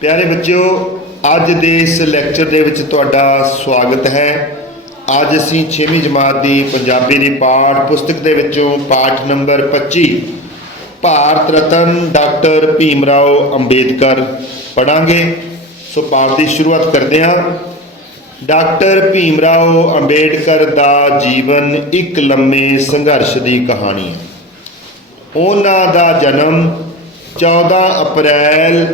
ਪਿਆਰੇ ਬੱਚਿਓ, ਅੱਜ ਦੇ ਇਸ ਲੈਕਚਰ ਦੇ ਵਿੱਚ ਤੁਹਾਡਾ ਸਵਾਗਤ ਹੈ। ਅੱਜ ਅਸੀਂ 6ਵੀਂ ਜਮਾਤ ਦੀ ਪੰਜਾਬੀ ਦੀ ਪਾਠ ਪੁਸਤਕ ਦੇ ਵਿੱਚੋਂ ਪਾਠ ਨੰਬਰ 25 ਭਾਰਤ ਰਤਨ ਡਾਕਟਰ ਭੀਮ ਰਾਓ ਅੰਬੇਦਕਰ ਪੜਾਂਗੇ ਸੋ ਪਾਠ ਦੀ ਸ਼ੁਰੂਆਤ ਕਰਦੇ ਹਾਂ। ਡਾਕਟਰ ਭੀਮ ਰਾਓ ਅੰਬੇਡਕਰ ਦਾ ਜੀਵਨ ਇੱਕ ਲੰਮੇ ਸੰਘਰਸ਼ ਦੀ ਕਹਾਣੀ ਹੈ। ਉਹਨਾਂ ਦਾ ਜਨਮ 14 ਅਪ੍ਰੈਲ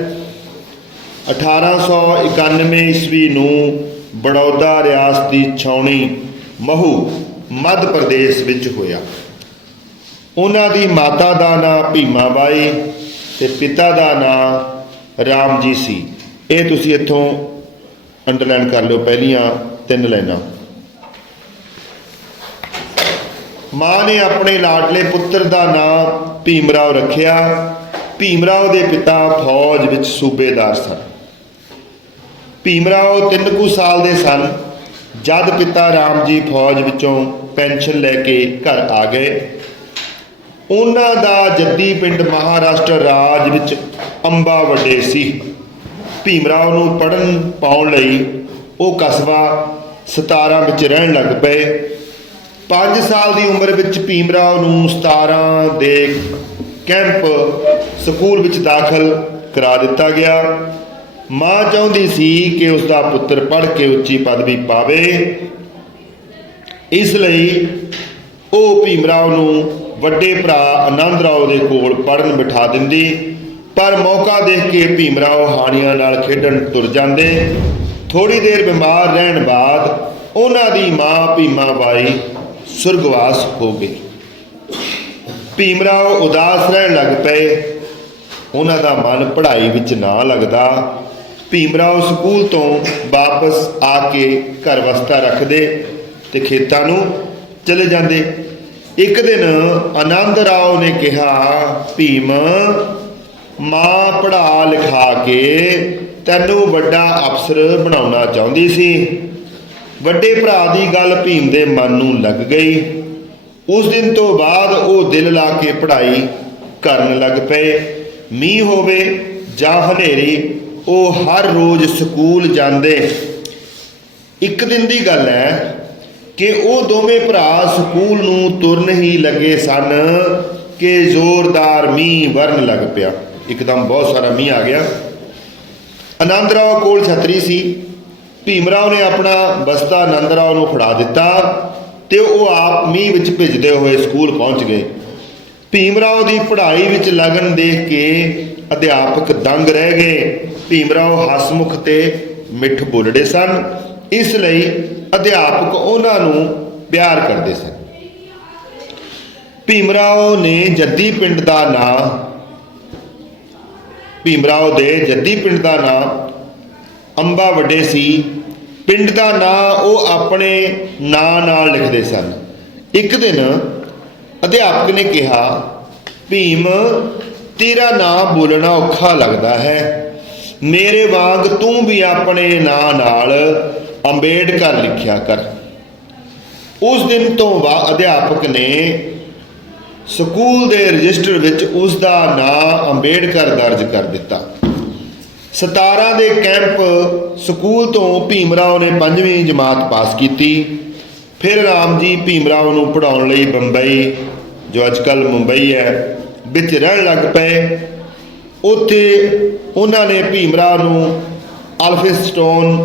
1891 ਈਸਵੀ ਨੂੰ ਬੜੌਦਾ ਰਿਆਸਤ ਦੀ ਛਾਉਣੀ ਮਹੂ ਮੱਧ ਪ੍ਰਦੇਸ਼ ਵਿੱਚ ਹੋਇਆ। ਉਹਨਾਂ ਦੀ ਮਾਤਾ ਦਾ ਨਾਂ ਭੀਮਾ ਬਾਈ ਤੇ ਪਿਤਾ ਦਾ ਨਾਂ ਰਾਮ ਜੀ ਸੀ। ਇਹ ਤੁਸੀਂ ਇੱਥੋਂ ਅੰਡਰਲਾਈਨ ਕਰ ਲਿਓ ਪਹਿਲੀਆਂ ਤਿੰਨ ਲਾਈਨਾਂ। ਮਾਂ ਨੇ ਆਪਣੇ ਲਾਡਲੇ ਪੁੱਤਰ ਦਾ ਨਾਮ ਭੀਮਰਾਓ ਰੱਖਿਆ। ਭੀਮਰਾਓ ਦੇ ਪਿਤਾ ਫੌਜ ਵਿੱਚ ਸੂਬੇਦਾਰ ਸਨ। ਭੀਮਰਾਓ, ਤਿੰਨ ਕੁ ਸਾਲ ਦੇ ਸਨ। ਜਦ ਪਿਤਾ ਰਾਮ ਜੀ ਫੌਜ ਵਿੱਚੋਂ ਪੈਨਸ਼ਨ ਲੈ ਕੇ ਘਰ ਆ ਗਏ। ਉਹਨਾਂ ਦਾ ਜੱਦੀ ਪਿੰਡ ਮਹਾਰਾਸ਼ਟਰ ਰਾਜ ਵਿੱਚ ਅੰਬਾ ਵੱਡੇ ਸੀ। ਭੀਮਰਾਓ ਨੂੰ ਪੜਨ ਪਾਉਣ ਲਈ ਉਹ ਕਸਬਾ 17 ਵਿੱਚ ਰਹਿਣ ਲੱਗ ਪਏ। 5 ਸਾਲ ਦੀ ਉਮਰ ਵਿੱਚ ਭੀਮਰਾਓ ਨੂੰ 17 ਦੇ ਕੈਂਪ ਸਕੂਲ ਵਿੱਚ ਦਾਖਲ ਕਰਾ ਦਿੱਤਾ ਗਿਆ। ਮਾਂ ਚਾਹੁੰਦੀ ਸੀ ਕਿ ਉਸ ਦਾ ਪੁੱਤਰ ਪੜ੍ਹ ਕੇ ਉੱਚੀ ਪਦਵੀ ਪਾਵੇ। ਇਸ ਲਈ ਉਹ ਭੀਮਰਾਓ ਨੂੰ ਵੱਡੇ ਭਰਾ ਆਨੰਦ ਰਾਓ ਦੇ ਕੋਲ ਪੜਨ ਬਿਠਾ ਦਿੰਦੀ। ਪਰ ਮੌਕਾ ਦੇਖ ਕੇ ਭੀਮਰਾਓ ਹਾਣੀਆਂ ਨਾਲ ਖੇਡਣ ਤੁਰ ਜਾਂਦੇ। ਥੋੜੀ ਦੇਰ ਬਿਮਾਰ ਰਹਿਣ ਬਾਅਦ ਉਹਨਾਂ ਦੀ ਮਾਂ ਭੀਮਾ ਬਾਈ ਸੁਰਗਵਾਸ ਹੋ ਗਈ। ਭੀਮਰਾਓ ਉਦਾਸ ਰਹਿਣ ਲੱਗ ਪਏ। ਉਹਨਾਂ ਦਾ ਮਨ ਪੜ੍ਹਾਈ ਵਿੱਚ ਨਾ ਲੱਗਦਾ। ਭੀਮਰਾਓ ਸਕੂਲ ਤੋਂ ਵਾਪਸ ਆ ਕੇ ਘਰ ਵਸਤਾ ਰੱਖਦੇ ਤੇ ਖੇਤਾਂ ਨੂੰ ਚਲੇ ਜਾਂਦੇ। ਇੱਕ ਦਿਨ ਆਨੰਦ ਰਾਓ ਨੇ ਕਿਹਾ, ਭੀਮ, ਮਾਂ ਪੜ੍ਹਾ ਲਿਖਾ ਕੇ ਤੈਨੂੰ ਵੱਡਾ ਅਫਸਰ ਬਣਾਉਣਾ ਚਾਹੁੰਦੀ ਸੀ। ਵੱਡੇ ਭਰਾ ਦੀ ਗੱਲ ਭੀਮ ਦੇ ਮਨ ਨੂੰ ਲੱਗ ਗਈ। ਉਸ ਦਿਨ ਤੋਂ ਬਾਅਦ ਉਹ ਦਿਲ ਲਾ ਕੇ ਪੜ੍ਹਾਈ ਕਰਨ ਲੱਗ ਪਏ। ਮੀਂਹ ਹੋਵੇ ਜਾਂ ਹਨੇਰੀ ਉਹ ਹਰ ਰੋਜ਼ ਸਕੂਲ ਜਾਂਦੇ। ਇੱਕ ਦਿਨ ਦੀ ਗੱਲ ਹੈ ਕਿ ਉਹ ਦੋਵੇਂ ਭਰਾ ਸਕੂਲ ਨੂੰ ਤੁਰਨ ਹੀ ਲੱਗੇ ਸਨ ਕਿ ਜ਼ੋਰਦਾਰ ਮੀਂਹ ਵਰਨ ਲੱਗ ਪਿਆ। ਇੱਕਦਮ ਬਹੁਤ ਸਾਰਾ ਮੀਂਹ ਆ ਗਿਆ। ਆਨੰਦ ਰਾਓ ਕੋਲ ਛਤਰੀ ਸੀ। ਭੀਮਰਾਓ ਨੇ ਆਪਣਾ ਬਸਤਾ ਆਨੰਦ ਰਾਓ ਨੂੰ ਫੜਾ ਦਿੱਤਾ ਤੇ ਉਹ ਆਪ ਮੀਂਹ ਵਿੱਚ ਭਿੱਜਦੇ ਹੋਏ ਸਕੂਲ ਪਹੁੰਚ ਗਏ। ਭੀਮਰਾਓ ਦੀ ਪੜ੍ਹਾਈ ਵਿੱਚ ਲਗਨ ਦੇਖ ਕੇ ਅਧਿਆਪਕ ਦੰਗ ਰਹਿ ਗਏ। ਭੀਮਰਾਓ ਹਸਮੁਖ ਤੇ ਮਿੱਠ ਬੋਲੜੇ ਸਨ। ਇਸ ਲਈ ਅਧਿਆਪਕ ਉਹਨਾਂ ਨੂੰ ਪਿਆਰ ਕਰਦੇ ਸਨ। ਭੀਮਰਾਓ ਨੇ ਜੱਦੀ ਪਿੰਡ ਦਾ ਨਾਂ ਭੀਮਰਾਓ ਦੇ ਜੱਦੀ ਪਿੰਡ ਦਾ ਨਾਂ ਅੰਬਾ ਵੱਡੇ ਸੀ। ਪਿੰਡ ਦਾ ਨਾਂ ਉਹ ਆਪਣੇ ਨਾਂ ਨਾਲ ਲਿਖਦੇ ਸਨ। ਇੱਕ ਦਿਨ ਅਧਿਆਪਕ ਨੇ ਕਿਹਾ, ਭੀਮ, ਤੇਰਾ ਨਾਂ ਬੋਲਣਾ ਔਖਾ ਲੱਗਦਾ ਹੈ। ਮੇਰੇ ਵਾਂਗ ਤੂੰ ਵੀ ਆਪਣੇ ਨਾਂ ਨਾਲ ਅੰਬੇਡਕਰ ਲਿਖਿਆ ਕਰ। ਉਸ ਦਿਨ ਤੋਂ ਬਾਅਦ ਅਧਿਆਪਕ ਨੇ ਸਕੂਲ ਦੇ ਰਜਿਸਟਰ ਵਿੱਚ ਉਸ ਦਾ ਨਾਂ ਅੰਬੇਡਕਰ ਦਰਜ ਕਰ ਦਿੱਤਾ। 17 ਦੇ ਕੈਂਪ ਸਕੂਲ ਤੋਂ ਭੀਮਰਾਓ ਨੇ 5ਵੀਂ ਜਮਾਤ ਪਾਸ ਕੀਤੀ। ਫਿਰ ਰਾਮ ਜੀ ਭੀਮਰਾਓ ਨੂੰ ਪੜਾਉਣ ਲਈ ਬੰਬਈ, ਜੋ ਅੱਜਕੱਲ ਮੁੰਬਈ ਹੈ, ਵਿੱਚ ਰਹਿਣ ਲੱਗ ਪਏ। ਉੱਥੇ ਉਹਨਾਂ ਨੇ ਭੀਮਰਾਓ ਨੂੰ ਅਲਫਿਸਟੋਨ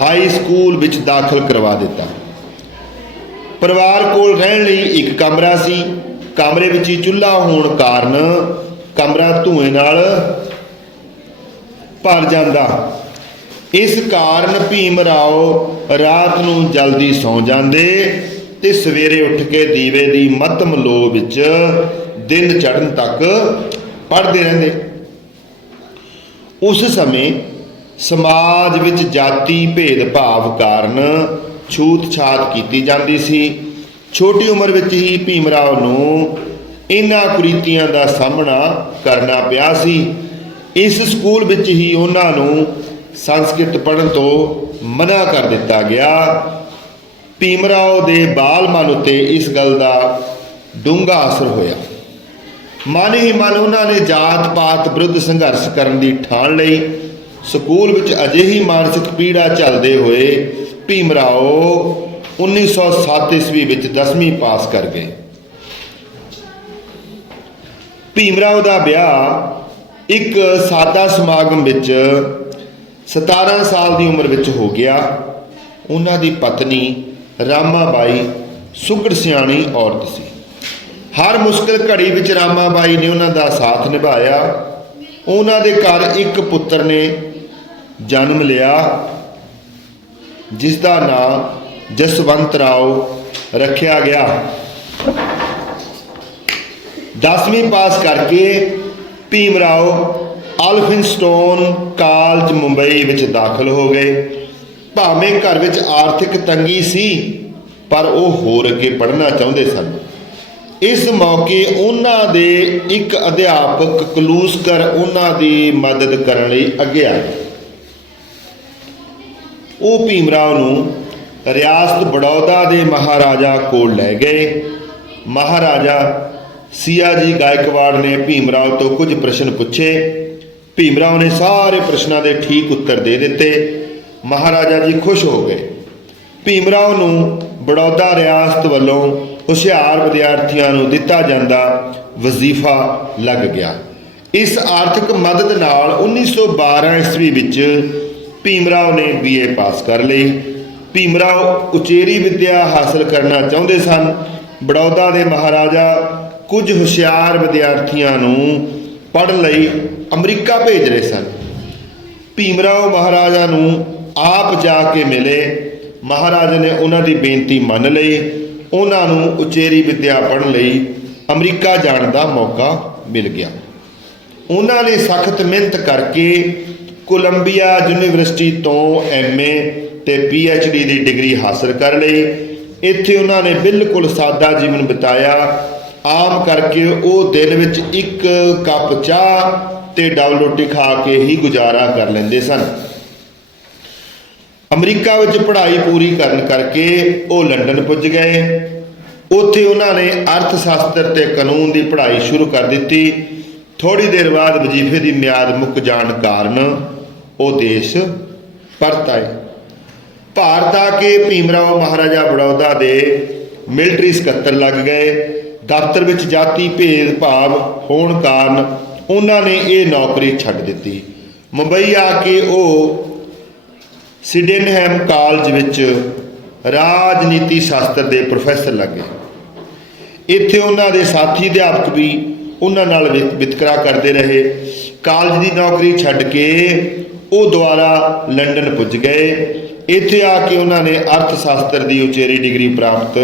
ਹਾਈ ਸਕੂਲ ਵਿੱਚ ਦਾਖਲ ਕਰਵਾ ਦਿੱਤਾ। ਪਰਿਵਾਰ ਕੋਲ ਰਹਿਣ ਲਈ ਇੱਕ ਕਮਰਾ ਸੀ। ਕਮਰੇ ਵਿੱਚ ਹੀ ਚੁੱਲ੍ਹਾ ਹੋਣ ਕਾਰਨ ਕਮਰਾ ਧੂਏ ਨਾਲ ਭਰ ਜਾਂਦਾ। ਇਸ ਕਾਰਨ ਭੀਮ ਰਾਓ ਰਾਤ ਨੂੰ ਜਲਦੀ ਸੌਂ ਜਾਂਦੇ ਤੇ ਸਵੇਰੇ ਉੱਠ ਕੇ ਦੀਵੇ ਦੀ ਮੱਤਮ ਲੋ ਵਿੱਚ ਦਿਨ ਚੜ੍ਹਨ ਤੱਕ ਪੜ੍ਹਦੇ ਰਹਿੰਦੇ। ਉਸ ਸਮੇਂ ਸਮਾਜ ਵਿੱਚ ਜਾਤੀ ਭੇਦਭਾਵ ਕਾਰਨ ਛੂਤ-ਛਾਤ ਕੀਤੀ ਜਾਂਦੀ ਸੀ। ਛੋਟੀ ਉਮਰ ਵਿੱਚ ਹੀ ਭੀਮ ਰਾਓ ਨੂੰ ਇਹਨਾਂ ਕੁਰੀਤੀਆਂ ਦਾ ਸਾਹਮਣਾ ਕਰਨਾ ਪਿਆ ਸੀ। ਇਸ ਸਕੂਲ ਵਿੱਚ ਹੀ ਉਹਨਾਂ ਨੂੰ ਸੰਸਕ੍ਰਿਤ ਪੜ੍ਹਨ ਤੋਂ ਮਨਾ ਕਰ ਦਿੱਤਾ ਗਿਆ। ਭੀਮ ਰਾਓ ਦੇ ਬਾਲ ਮਨ ਉਤੇ ਇਸ ਗੱਲ ਦਾ ਡੂੰਘਾ ਅਸਰ ਹੋਇਆ। ਮਨ ਹੀ ਮਨ ਉਹਨਾਂ ਨੇ ਜਾਤ ਪਾਤ ਵਿਰੁੱਧ ਸੰਘਰਸ਼ ਕਰਨ ਦੀ ਠਾਣ ਲਈ। ਸਕੂਲ ਵਿੱਚ ਅਜਿਹੀ ਮਾਨਸਿਕ ਪੀੜਾ ਝੱਲਦੇ ਹੋਏ ਭੀਮ ਰਾਓ 1907 ਈਸਵੀ ਵਿੱਚ 10ਵੀਂ ਪਾਸ ਕਰ ਗਏ। ਭੀਮ ਰਾਓ ਦਾ ਵਿਆਹ ਇੱਕ ਸਾਦਾ ਸਮਾਗਮ ਵਿੱਚ 17 ਸਾਲ ਦੀ ਉਮਰ ਵਿੱਚ ਹੋ ਗਿਆ। ਉਹਨਾਂ ਦੀ ਪਤਨੀ ਰਾਮਾਬਾਈ ਸੁਗੜ ਸਿਆਣੀ ਔਰਤ ਸੀ। ਹਰ ਮੁਸ਼ਕਲ ਘੜੀ ਵਿੱਚ ਰਾਮਾ ਬਾਈ ਨੇ ਉਹਨਾਂ ਦਾ ਸਾਥ ਨਿਭਾਇਆ। ਉਹਨਾਂ ਦੇ ਘਰ ਇੱਕ ਪੁੱਤਰ ਨੇ ਜਨਮ ਲਿਆ ਜਿਸ ਦਾ ਨਾਮ ਜਸਵੰਤ ਰਾਓ ਰੱਖਿਆ ਗਿਆ। 10ਵੀਂ ਪਾਸ ਕਰਕੇ ਭੀਮ ਰਾਓ ਅਲਫਿਨਸਟੋਨ ਕਾਲਜ ਮੁੰਬਈ ਵਿੱਚ ਦਾਖਲ ਹੋ ਗਏ। ਭਾਵੇਂ ਘਰ ਵਿੱਚ ਆਰਥਿਕ ਤੰਗੀ ਸੀ, ਪਰ ਉਹ ਹੋਰ ਅੱਗੇ ਪੜ੍ਹਨਾ ਚਾਹੁੰਦੇ ਸਨ। ਇਸ ਮੌਕੇ ਉਹਨਾਂ ਦੇ ਇੱਕ ਅਧਿਆਪਕ ਕਲੂਸਕਰ ਉਹਨਾਂ ਦੀ ਮਦਦ ਕਰਨ ਲਈ ਅੱਗੇ ਆ ਉਹ ਭੀਮ ਰਾਓ ਨੂੰ ਰਿਆਸਤ ਬੜੌਦਾ ਦੇ ਮਹਾਰਾਜਾ ਕੋਲ ਲੈ ਗਏ। ਮਹਾਰਾਜਾ ਸਿਆਜੀ ਗਾਇਕਵਾੜ ਨੇ ਭੀਮ ਰਾਓ ਤੋਂ ਕੁਝ ਪ੍ਰਸ਼ਨ ਪੁੱਛੇ। ਭੀਮ ਰਾਓ ਨੇ ਸਾਰੇ ਪ੍ਰਸ਼ਨਾਂ ਦੇ ਠੀਕ ਉੱਤਰ ਦੇ ਦਿੱਤੇ। ਮਹਾਰਾਜਾ ਜੀ ਖੁਸ਼ ਹੋ ਗਏ। ਭੀਮ ਰਾਓ ਨੂੰ ਬੜੌਦਾ ਰਿਆਸਤ ਵੱਲੋਂ ਹੁਸ਼ਿਆਰ ਵਿਦਿਆਰਥੀਆਂ ਨੂੰ ਦਿੱਤਾ ਜਾਂਦਾ ਵਜ਼ੀਫਾ ਲੱਗ ਗਿਆ। ਇਸ ਆਰਥਿਕ ਮਦਦ ਨਾਲ 1912 ਈਸਵੀ ਵਿੱਚ ਭੀਮ ਰਾਓ ਨੇ ਬੀਏ ਪਾਸ ਕਰ ਲਈ। ਭੀਮ ਰਾਓ ਉਚੇਰੀ ਵਿੱਦਿਆ ਹਾਸਲ ਕਰਨਾ ਚਾਹੁੰਦੇ ਸਨ। ਬੜੌਦਾ ਦੇ ਮਹਾਰਾਜਾ ਕੁਝ ਹੁਸ਼ਿਆਰ ਵਿਦਿਆਰਥੀਆਂ ਨੂੰ ਪੜ੍ਹਨ ਲਈ ਅਮਰੀਕਾ ਭੇਜ ਰਹੇ ਸਨ। ਭੀਮ ਰਾਓ ਮਹਾਰਾਜਾ ਨੂੰ ਆਪ ਜਾ ਕੇ ਮਿਲੇ। ਮਹਾਰਾਜਾ ਨੇ ਉਹਨਾਂ ਦੀ ਬੇਨਤੀ ਮੰਨ ਲਈ। ਉਹਨਾਂ ਨੂੰ ਉਚੇਰੀ ਵਿੱਦਿਆ ਪੜ੍ਹਨ ਲਈ ਅਮਰੀਕਾ ਜਾਣ ਦਾ ਮੌਕਾ ਮਿਲ ਗਿਆ। ਉਹਨਾਂ ਨੇ ਸਖਤ ਮਿਹਨਤ ਕਰਕੇ ਕੋਲੰਬੀਆ ਯੂਨੀਵਰਸਿਟੀ ਤੋਂ ਐਮਏ ਤੇ ਪੀਐਚਡੀ ਦੀ ਡਿਗਰੀ ਹਾਸਲ ਕਰ ਲਈ। ਇੱਥੇ ਉਹਨਾਂ ਨੇ ਬਿਲਕੁਲ ਸਾਦਾ ਜੀਵਨ ਬਿਤਾਇਆ। ਆਮ ਕਰਕੇ ਉਹ ਦਿਨ ਵਿੱਚ ਇੱਕ ਕੱਪ ਚਾਹ ਤੇ ਡਬਲ ਰੋਟੀ ਖਾ ਕੇ ਹੀ ਗੁਜ਼ਾਰਾ ਕਰ ਲੈਂਦੇ ਸਨ। ਅਮਰੀਕਾ ਵਿੱਚ ਪੜ੍ਹਾਈ ਪੂਰੀ ਕਰਨ ਕਰਕੇ ਉਹ ਲੰਡਨ ਪੁੱਜ ਗਏ। ਉੱਥੇ ਉਹਨਾਂ ਨੇ ਅਰਥ ਸ਼ਾਸਤਰ ਤੇ ਕਾਨੂੰਨ ਦੀ ਪੜ੍ਹਾਈ ਸ਼ੁਰੂ ਕਰ ਦਿੱਤੀ। ਥੋੜੀ ਦੇਰ ਬਾਅਦ ਵਜ਼ੀਫੇ ਦੀ ਮਿਆਦ ਮੁੱਕ ਜਾਣ ਕਾਰਨ ਉਹ ਦੇਸ਼ ਪਰਤ ਆਏ। ਭਾਰਤ ਆ ਕੇ ਭੀਮਰਾਓ ਮਹਾਰਾਜਾ ਬੜੌਦਾ ਦੇ ਮਿਲਟਰੀ ਸਕੱਤਰ ਲੱਗ ਗਏ। ਦਫ਼ਤਰ ਵਿੱਚ ਜਾਤੀ ਭੇਦ ਭਾਵ ਹੋਣ ਕਾਰਨ ਉਹਨਾਂ ਨੇ ਇਹ ਨੌਕਰੀ ਛੱਡ ਦਿੱਤੀ। ਮੁੰਬਈ ਆ ਕੇ ਉਹ ਸਿਡਨਹੈਮ ਕਾਲਜ ਵਿੱਚ ਰਾਜਨੀਤੀ ਸ਼ਾਸਤਰ ਦੇ ਪ੍ਰੋਫੈਸਰ ਲੱਗੇ। ਇੱਥੇ ਉਹਨਾਂ ਦੇ ਸਾਥੀ ਅਧਿਆਪਕ ਵੀ ਉਹਨਾਂ ਨਾਲ ਵਿਤ- ਵਿਤਕਰਾ ਕਰਦੇ ਰਹੇ। ਕਾਲਜ ਦੀ ਨੌਕਰੀ ਛੱਡ ਕੇ ਉਹ ਦੁਬਾਰਾ ਲੰਡਨ ਪੁੱਜ ਗਏ। ਇੱਥੇ ਆ ਕੇ ਉਹਨਾਂ ਨੇ ਅਰਥ ਸ਼ਾਸਤਰ ਦੀ ਉਚੇਰੀ ਡਿਗਰੀ ਪ੍ਰਾਪਤ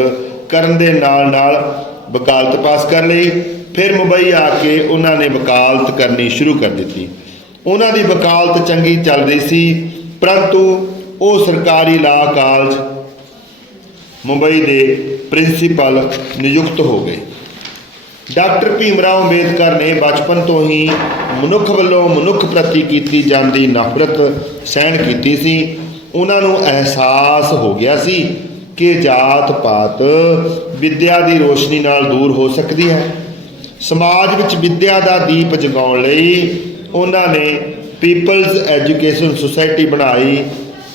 ਕਰਨ ਦੇ ਨਾਲ ਨਾਲ ਵਕਾਲਤ ਪਾਸ ਕਰ ਲਈ। ਫਿਰ ਮੁੰਬਈ ਆ ਕੇ ਉਹਨਾਂ ਨੇ ਵਕਾਲਤ ਕਰਨੀ ਸ਼ੁਰੂ ਕਰ ਦਿੱਤੀ। ਉਹਨਾਂ ਦੀ ਵਕਾਲਤ ਚੰਗੀ ਚੱਲ ਰਹੀ ਸੀ। ਪਰੰਤੂ ਉਹ ਸਰਕਾਰੀ ਲਾ ਕਾਲਜ ਮੁੰਬਈ ਦੇ ਪ੍ਰਿੰਸੀਪਲ ਨਿਯੁਕਤ ਹੋ ਗਏ। ਡਾਕਟਰ ਭੀਮਰਾਓ ਅੰਬੇਦਕਰ ਨੇ ਬਚਪਨ ਤੋਂ ਹੀ ਮਨੁੱਖ ਵੱਲੋਂ ਮਨੁੱਖ ਪ੍ਰਤੀ ਕੀਤੀ ਜਾਂਦੀ ਨਫ਼ਰਤ ਸਹਿਣ ਕੀਤੀ ਸੀ। ਉਹਨਾਂ ਨੂੰ ਅਹਿਸਾਸ ਹੋ ਗਿਆ ਸੀ ਕਿ ਜਾਤ ਪਾਤ ਵਿੱਦਿਆ ਦੀ ਰੋਸ਼ਨੀ ਨਾਲ ਦੂਰ ਹੋ ਸਕਦੀ ਹੈ। ਸਮਾਜ ਵਿੱਚ ਵਿੱਦਿਆ ਦਾ ਦੀਪ ਜਗਾਉਣ ਲਈ ਉਹਨਾਂ ਨੇ ਪੀਪਲਜ਼ ਐਜੂਕੇਸ਼ਨ ਸੁਸਾਇਟੀ ਬਣਾਈ।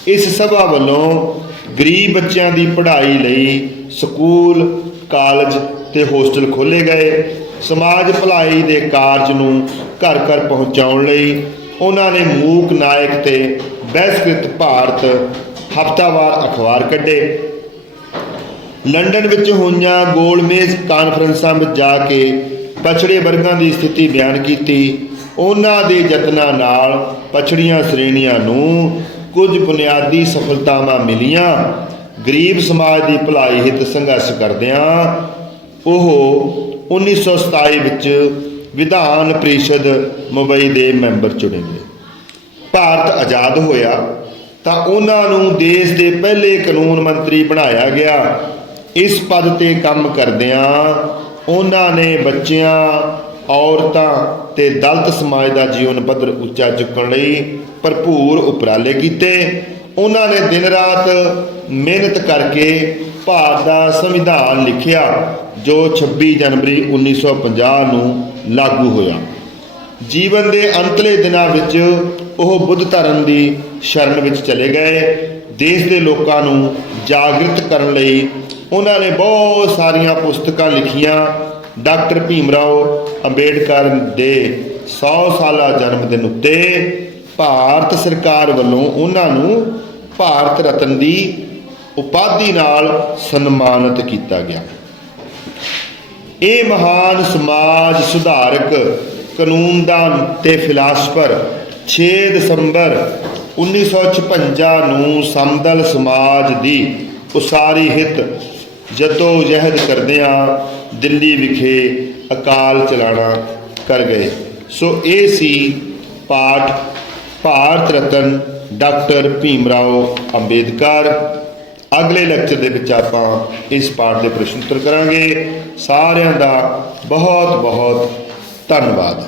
ਇਸ ਸਭਾ ਵੱਲੋਂ ਗਰੀਬ ਬੱਚਿਆਂ ਦੀ ਪੜ੍ਹਾਈ ਲਈ ਸਕੂਲ, ਕਾਲਜ ਤੇ ਹੋਸਟਲ ਖੋਲ੍ਹੇ ਗਏ। ਸਮਾਜ ਭਲਾਈ ਦੇ ਕਾਰਜ ਨੂੰ ਘਰ ਘਰ ਪਹੁੰਚਾਉਣ ਲਈ ਉਹਨਾਂ ਨੇ ਮੂਕ ਨਾਇਕ ਤੇ ਬਹਿਸਕ੍ਰਿਤ ਭਾਰਤ ਹਫਤਾਵਾਰ ਅਖਬਾਰ ਕੱਢੇ। ਲੰਡਨ ਵਿੱਚ ਹੋਈਆਂ ਗੋਲਮੇਜ਼ ਕਾਨਫਰੰਸਾਂ ਵਿੱਚ ਜਾ ਕੇ ਪਛੜੇ ਵਰਗਾਂ ਦੀ ਸਥਿਤੀ ਬਿਆਨ ਕੀਤੀ। ਉਹਨਾਂ ਦੇ ਯਤਨਾਂ ਨਾਲ ਪਛੜੀਆਂ ਸ਼੍ਰੇਣੀਆਂ ਨੂੰ ਕੁਝ ਬੁਨਿਆਦੀ ਸਫਲਤਾਵਾਂ ਮਿਲੀਆਂ। ਗਰੀਬ ਸਮਾਜ ਦੀ ਭਲਾਈ ਹਿੱਤ ਸੰਘਰਸ਼ ਕਰਦਿਆਂ ਉਹ 1927 ਵਿੱਚ ਵਿਧਾਨ ਪ੍ਰੀਸ਼ਦ ਮੁੰਬਈ ਦੇ ਮੈਂਬਰ ਚੁਣੇ ਗਏ। ਭਾਰਤ ਆਜ਼ਾਦ ਹੋਇਆ ਤਾਂ ਉਹਨਾਂ ਨੂੰ ਦੇਸ਼ ਦੇ ਪਹਿਲੇ ਕਾਨੂੰਨ ਮੰਤਰੀ ਬਣਾਇਆ ਗਿਆ। ਇਸ ਪਦ ਤੇ ਕੰਮ ਕਰਦਿਆਂ ਉਹਨਾਂ ਨੇ ਬੱਚਿਆਂ ਔਰਤਾਂ ਤੇ ਦਲਿਤ ਸਮਾਜ ਦਾ ਜੀਵਨ ਪੱਧਰ ਉੱਚਾ ਚੁੱਕਣ ਲਈ ਭਰਪੂਰ ਉਪਰਾਲੇ ਕੀਤੇ। ਉਹਨਾਂ ਨੇ ਦਿਨ ਰਾਤ ਮਿਹਨਤ ਕਰਕੇ ਭਾਰਤ ਦਾ ਸੰਵਿਧਾਨ ਲਿਖਿਆ, ਜੋ 26 ਜਨਵਰੀ 1950 ਨੂੰ ਲਾਗੂ ਹੋਇਆ। ਜੀਵਨ ਦੇ ਅੰਤਲੇ ਦਿਨਾਂ ਵਿੱਚ ਉਹ ਬੁੱਧ ਧਰਮ ਦੀ ਸ਼ਰਨ ਵਿੱਚ ਚਲੇ ਗਏ। ਦੇਸ਼ ਦੇ ਲੋਕਾਂ ਨੂੰ ਜਾਗਰਿਤ ਕਰਨ ਲਈ ਉਹਨਾਂ ਨੇ ਬਹੁਤ ਸਾਰੀਆਂ ਪੁਸਤਕਾਂ ਲਿਖੀਆਂ। ਡਾਕਟਰ ਭੀਮ ਰਾਓ ਅੰਬੇਡਕਰ ਦੇ 100 ਸਾਲਾ ਜਨਮ ਦਿਨ ਉੱਤੇ ਭਾਰਤ ਸਰਕਾਰ ਵੱਲੋਂ ਉਹਨਾਂ ਨੂੰ ਭਾਰਤ ਰਤਨ ਦੀ ਉਪਾਧੀ ਨਾਲ ਸਨਮਾਨਿਤ ਕੀਤਾ ਗਿਆ। ਇਹ ਮਹਾਨ ਸਮਾਜ ਸੁਧਾਰਕ ਕਾਨੂੰਨਦਾਨ ਤੇ ਫਿਲਾਸਫਰ 6 ਦਸੰਬਰ 1956 ਨੂੰ ਸਮਦਲ ਸਮਾਜ ਦੀ ਉਸਾਰੀ ਹਿੱਤ ਜਦੋਂ ਜਹਿਦ ਕਰਦਿਆਂ ਦਿੱਲੀ ਵਿਖੇ ਅਕਾਲ ਚਲਾਣਾ ਕਰ ਗਏ। ਸੋ ਇਹ ਸੀ ਪਾਠ ਭਾਰਤ ਰਤਨ ਡਾਕਟਰ ਭੀਮ ਰਾਓ ਅੰਬੇਦਕਰ। ਅਗਲੇ ਲੈਕਚਰ ਦੇ ਵਿੱਚ ਆਪਾਂ ਇਸ ਪਾਠ ਦੇ ਪ੍ਰਸ਼ਨ ਉੱਤਰ ਕਰਾਂਗੇ। ਸਾਰਿਆਂ ਦਾ ਬਹੁਤ ਬਹੁਤ ਧੰਨਵਾਦ।